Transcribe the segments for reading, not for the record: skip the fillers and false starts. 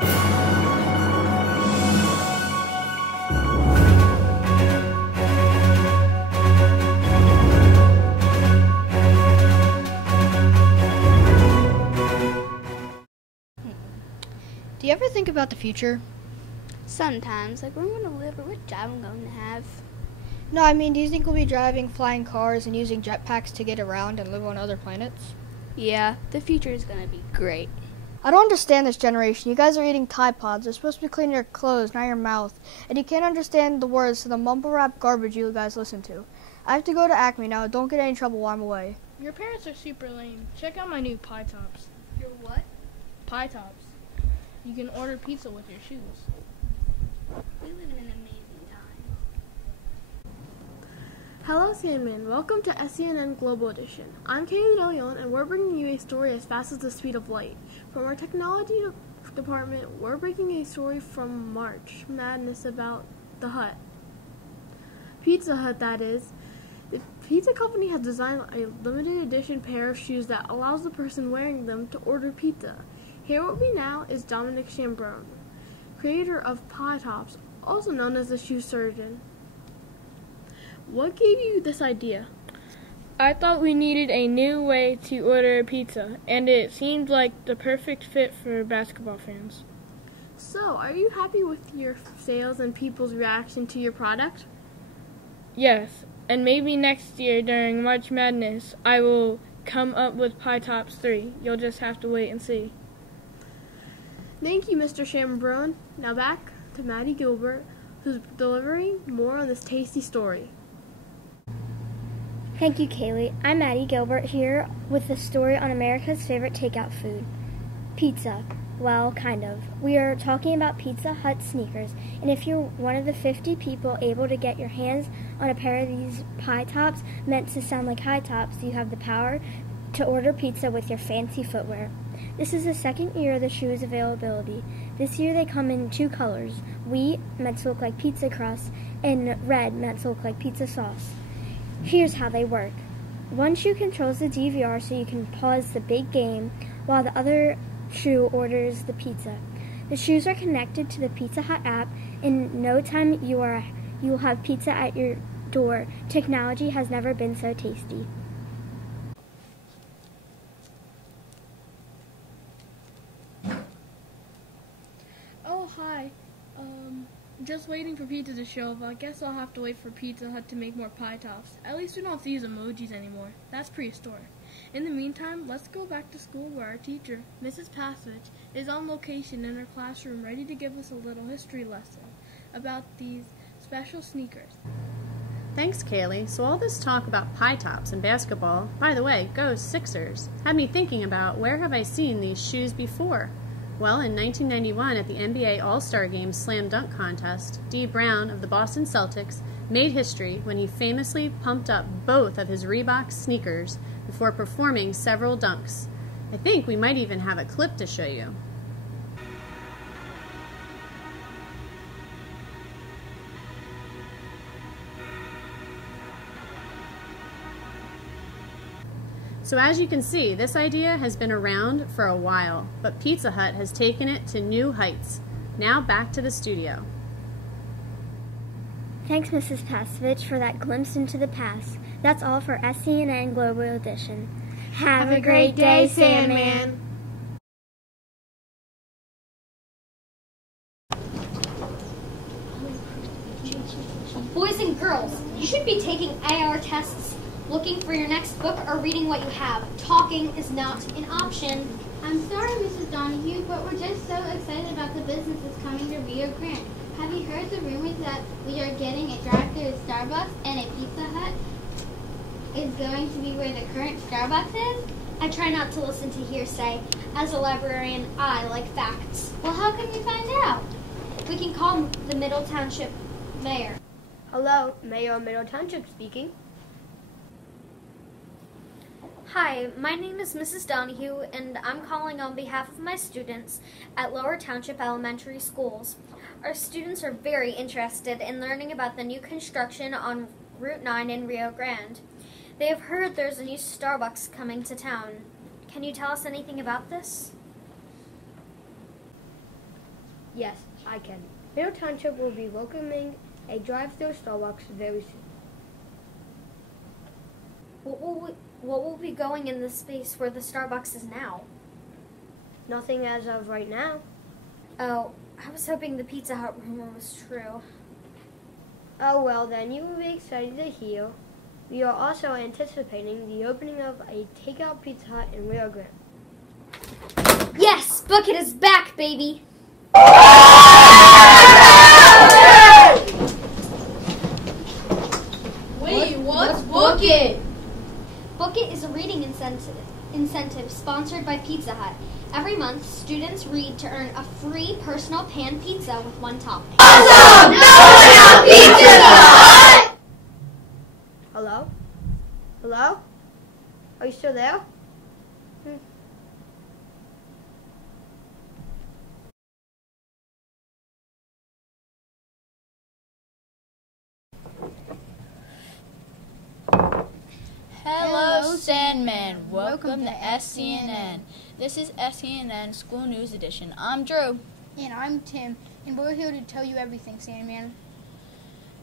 Do you ever think about the future? Sometimes, like where I'm going to live or what job I'm going to have. No, I mean, do you think we'll be driving flying cars and using jetpacks to get around and live on other planets? Yeah, the future is going to be great. I don't understand this generation. You guys are eating Tide Pods. They're supposed to be cleaning your clothes, not your mouth. And you can't understand the words to the mumble rap garbage you guys listen to. I have to go to Acme now. Don't get any trouble while I'm away. Your parents are super lame. Check out my new pie tops. Your what? Pie tops. You can order pizza with your shoes. We live in an amazing time. Hello Sandman, welcome to SCNN Global Edition. I'm Kaylee DeLeon and we're bringing you a story as fast as the speed of light. From our technology department, we're breaking a story from March Madness about the Hut. Pizza Hut, that is. The pizza company has designed a limited edition pair of shoes that allows the person wearing them to order pizza. Here with me now is Dominic Chambrone, creator of Pie Tops, also known as the shoe surgeon. What gave you this idea? I thought we needed a new way to order pizza, and it seemed like the perfect fit for basketball fans. So, are you happy with your sales and people's reaction to your product? Yes, and maybe next year during March Madness, I will come up with Pie Tops 3. You'll just have to wait and see. Thank you, Mr. Chambrone. Now back to Maddie Gilbert, who's delivering more on this tasty story. Thank you, Kaylee. I'm Maddie Gilbert here with a story on America's favorite takeout food, pizza. Well, kind of. We are talking about Pizza Hut sneakers, and if you're one of the 50 people able to get your hands on a pair of these pie tops meant to sound like high tops, you have the power to order pizza with your fancy footwear. This is the second year of the shoe's availability. This year they come in 2 colors, wheat, meant to look like pizza crust, and red, meant to look like pizza sauce. Here's how they work. One shoe controls the DVR so you can pause the big game, while the other shoe orders the pizza. The shoes are connected to the Pizza Hut app. In no time you will have pizza at your door. Technology has never been so tasty. Oh, hi. Just waiting for pizza to show up. I guess I'll have to wait for Pizza Hut to make more pie tops. At least we don't have to use emojis anymore. That's prehistoric. In the meantime, let's go back to school where our teacher, Mrs. Pacevich, is on location in her classroom ready to give us a little history lesson about these special sneakers. Thanks, Kaylee. So all this talk about pie tops and basketball, by the way, go Sixers, had me thinking about where have I seen these shoes before? Well, in 1991 at the NBA All-Star Game Slam Dunk Contest, Dee Brown of the Boston Celtics made history when he famously pumped up both of his Reebok sneakers before performing several dunks. I think we might even have a clip to show you. So as you can see, this idea has been around for a while, but Pizza Hut has taken it to new heights. Now back to the studio. Thanks, Mrs. Pacevich, for that glimpse into the past. That's all for SCNN Global Edition. Have a great day, Sandman! Boys and girls, you should be taking AR tests, looking for your next book, or reading what you have. Talking is not an option. I'm sorry, Mrs. Donahue, but we're just so excited about the businesses coming to Rio Grande. Have you heard the rumors that we are getting a drive-thru at Starbucks and a Pizza Hut is going to be where the current Starbucks is? I try not to listen to hearsay. As a librarian, I like facts. Well, how can we find out? We can call the Middle Township mayor. Hello, Mayor of Middle Township speaking. Hi, my name is Mrs. Donahue, and I'm calling on behalf of my students at Lower Township Elementary Schools. Our students are very interested in learning about the new construction on Route 9 in Rio Grande. They have heard there's a new Starbucks coming to town. Can you tell us anything about this? Yes, I can. Middle Township will be welcoming a drive-thru Starbucks very soon. What will be going in the space where the Starbucks is now? Nothing as of right now. Oh, I was hoping the Pizza Hut rumor was true. Oh well, then you will be excited to hear. We are also anticipating the opening of a takeout Pizza Hut in Rio Grande. Yes! Bucket is back, baby! Wait, what's Bucket? Bucket is a reading incentive sponsored by Pizza Hut. Every month, students read to earn a free personal pan pizza with one topping. Awesome! Now Pizza Hut! Hello? Hello? Are you still there? Hello, Sandman. Welcome to SCNN. This is SCNN School News Edition. I'm Drew. And I'm Tim, and we're here to tell you everything, Sandman.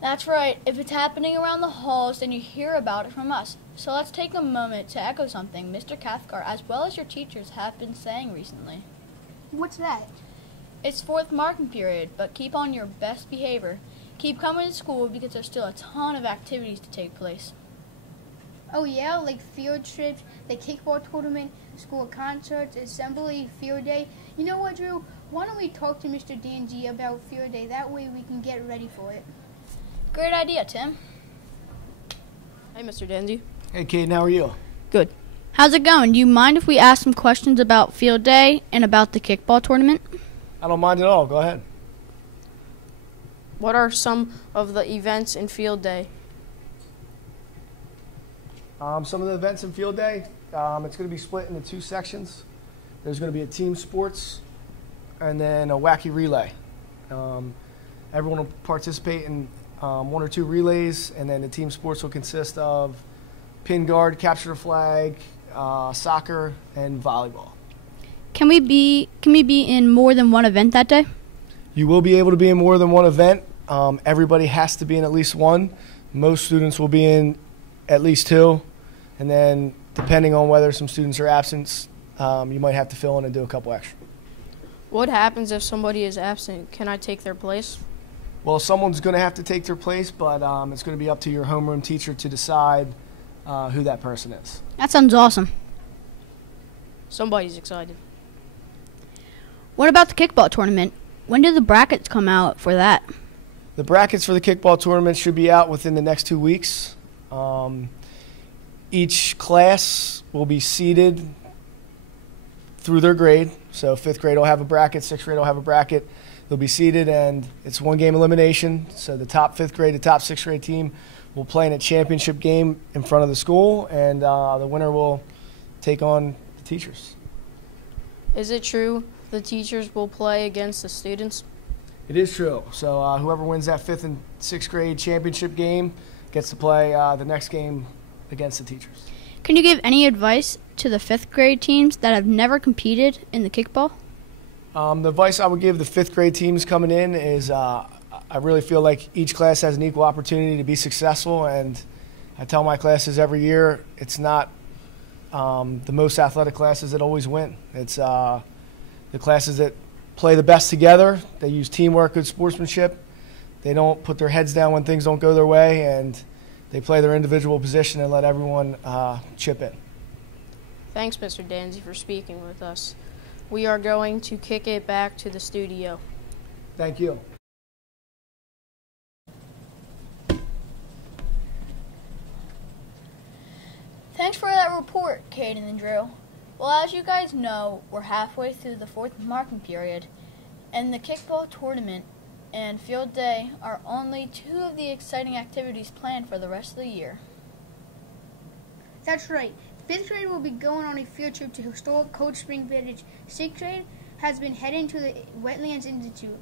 That's right. If it's happening around the halls, then you hear about it from us. So let's take a moment to echo something Mr. Cathcart, as well as your teachers, have been saying recently. What's that? It's fourth marking period, but keep on your best behavior. Keep coming to school because there's still a ton of activities to take place. Oh yeah, like field trips, the kickball tournament, school concerts, assembly, field day. You know what, Drew? Why don't we talk to Mr. Danji about field day? That way we can get ready for it. Great idea, Tim. Hey, Mr. Danzy. Hey, Kate, how are you? Good. How's it going? Do you mind if we ask some questions about field day and about the kickball tournament? I don't mind at all. Go ahead. What are some of the events in field day? Some of the events in field day, it's going to be split into two sections. There's going to be a team sports and then a wacky relay. Everyone will participate in one or two relays, and then the team sports will consist of pin guard, capture the flag, soccer, and volleyball. Can we be in more than one event that day? You will be able to be in more than one event. Everybody has to be in at least one. Most students will be in at least two. And then, depending on whether some students are absent, you might have to fill in and do a couple extra. What happens if somebody is absent? Can I take their place? Well, someone's going to have to take their place, but it's going to be up to your homeroom teacher to decide who that person is. That sounds awesome. Somebody's excited. What about the kickball tournament? When do the brackets come out for that? The brackets for the kickball tournament should be out within the next 2 weeks. Each class will be seeded through their grade. So 5th grade will have a bracket, 6th grade will have a bracket. They'll be seeded, and it's one-game elimination. So the top 5th grade, the top 6th grade team will play in a championship game in front of the school, and the winner will take on the teachers. Is it true the teachers will play against the students? It is true. So whoever wins that 5th and 6th grade championship game gets to play the next game against the teachers. Can you give any advice to the 5th grade teams that have never competed in the kickball? The advice I would give the 5th grade teams coming in is I really feel like each class has an equal opportunity to be successful, and I tell my classes every year it's not the most athletic classes that always win. It's the classes that play the best together. They use teamwork, good sportsmanship. They don't put their heads down when things don't go their way, and they play their individual position and let everyone chip in. Thanks, Mr. Danzy, for speaking with us. We are going to kick it back to the studio. Thank you. Thanks for that report, Caden and Drew. Well, as you guys know, we're halfway through the 4th marking period, and the kickball tournament and field day are only 2 of the exciting activities planned for the rest of the year. That's right. 5th grade will be going on a field trip to historic Cold Spring Village. 6th grade has been heading to the Wetlands Institute.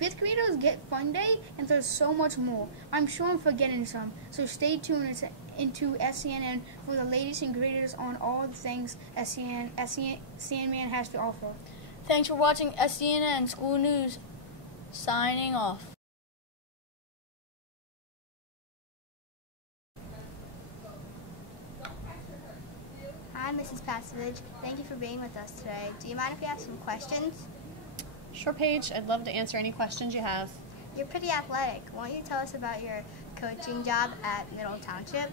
5th graders get fun day, and there's so much more. I'm sure I'm forgetting some, so stay tuned into SCNN for the latest and greatest on all the things SCNN has to offer. Thanks for watching SCNN School News signing off. Hi, Mrs. Pacevich. Thank you for being with us today. Do you mind if we have some questions? Sure, Paige. I'd love to answer any questions you have. You're pretty athletic. Won't you tell us about your coaching job at Middle Township?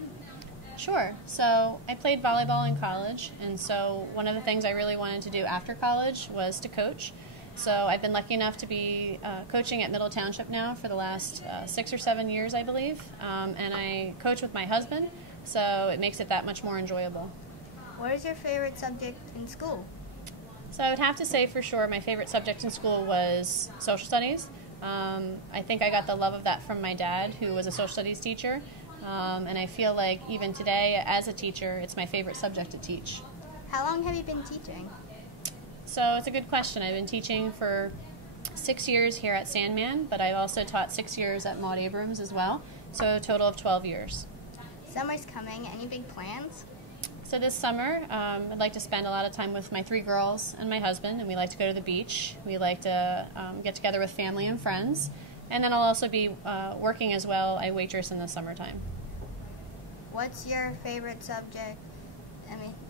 Sure. So I played volleyball in college, and so one of the things I really wanted to do after college was to coach. So I've been lucky enough to be coaching at Middle Township now for the last 6 or 7 years, I believe, and I coach with my husband, so it makes it that much more enjoyable. What is your favorite subject in school? So I would have to say for sure my favorite subject in school was social studies. I think I got the love of that from my dad, who was a social studies teacher, and I feel like even today as a teacher, it's my favorite subject to teach. How long have you been teaching? So it's a good question. I've been teaching for 6 years here at Sandman, but I've also taught 6 years at Maud Abrams as well, so a total of 12 years. Summer's coming. Any big plans? So this summer, I'd like to spend a lot of time with my 3 girls and my husband, and we like to go to the beach. We like to get together with family and friends, and then I'll also be working as well. I waitress in the summertime. What's your favorite subject?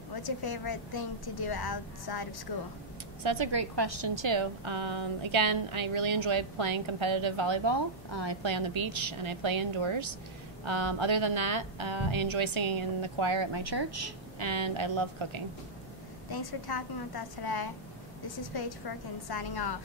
What's your favorite thing to do outside of school? So that's a great question too. Again, I really enjoy playing competitive volleyball. I play on the beach and I play indoors. Other than that, I enjoy singing in the choir at my church, and I love cooking. Thanks for talking with us today. This is Paige Firkin signing off.